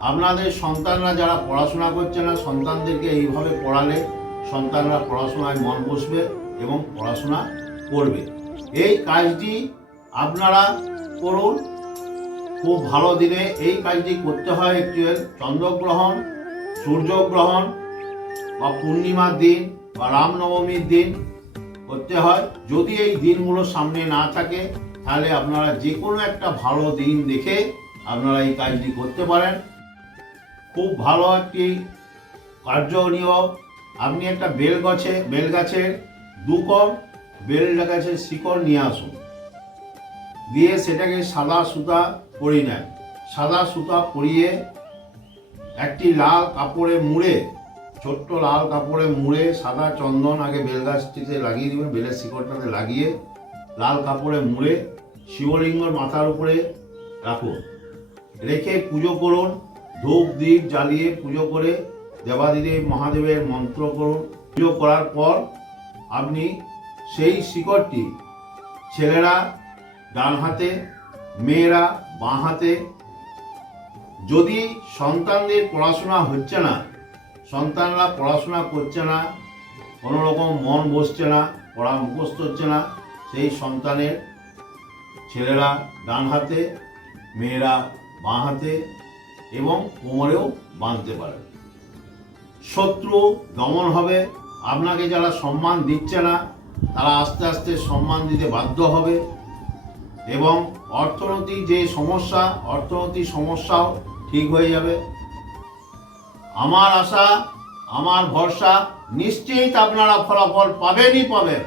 আপনাদের সন্তানরা যারা পড়াশোনা করছে না, সন্তানদেরকে এইভাবে পড়ালে সন্তানরা পড়াশোনায় মন বসবে এবং পড়াশোনা করবে। এই কাজটি আপনারা করুন। খুব ভালো দিনে এই কাজটি করতে হয়। একটি চন্দ্রগ্রহণ, সূর্যগ্রহণ বা পূর্ণিমার দিন বা রামনবমীর দিন করতে হয়। যদি এই দিনগুলো সামনে না থাকে তাহলে আপনারা যে কোনো একটা ভালো দিন দেখে আপনারা এই কাজটি করতে পারেন। খুব ভালো একটি কার্যনীয়। আপনি একটা বেল গাছের দুকড় বেল গাছের শিকড় নিয়ে আসুন, দিয়ে সেটাকে সাদা সুতা পরিয়ে নেন। সাদা সুতা পরিয়ে একটি লাল কাপড়ে মুড়ে, ছোট্ট লাল কাপড়ে মুড়ে সাদা চন্দন আগে বেল গাছটিতে লাগিয়ে দেবেন। বেলের শিকড়টাতে লাগিয়ে লাল কাপড়ে মুড়ে শিবলিঙ্গর মাথার উপরে রাখুন। রেখে পুজো করুন। ধূপ দ্বীপ জ্বালিয়ে পুজো করে দেবাদিদেব মহাদেবের মন্ত্র করুন। পুজো করার পর আপনি সেই শিকড়টি ছেলেরা ডান হাতে, মেয়েরা বাঁ হাতে, যদি সন্তানদের পড়াশোনা হচ্ছে না, সন্তানরা পড়াশোনা করছে না, কোনো রকম মন বসছে না, পড়া মুখস্থ হচ্ছে না, সেই সন্তানের ছেলেরা ডান হাতে, মেয়েরা বাঁ হাতে এবং কোমরেও বাঁধতে পারেন। শত্রু দমন হবে। আপনাকে যারা সম্মান দিচ্ছে না তারা আস্তে আস্তে সম্মান দিতে বাধ্য হবে এবং অর্থনৈতিক যে সমস্যা, অর্থনৈতিক সমস্যাও ঠিক হয়ে যাবে। আমার আশা, আমার ভরসা, নিশ্চিত আপনারা ফলাফল পাবেনই পাবেন।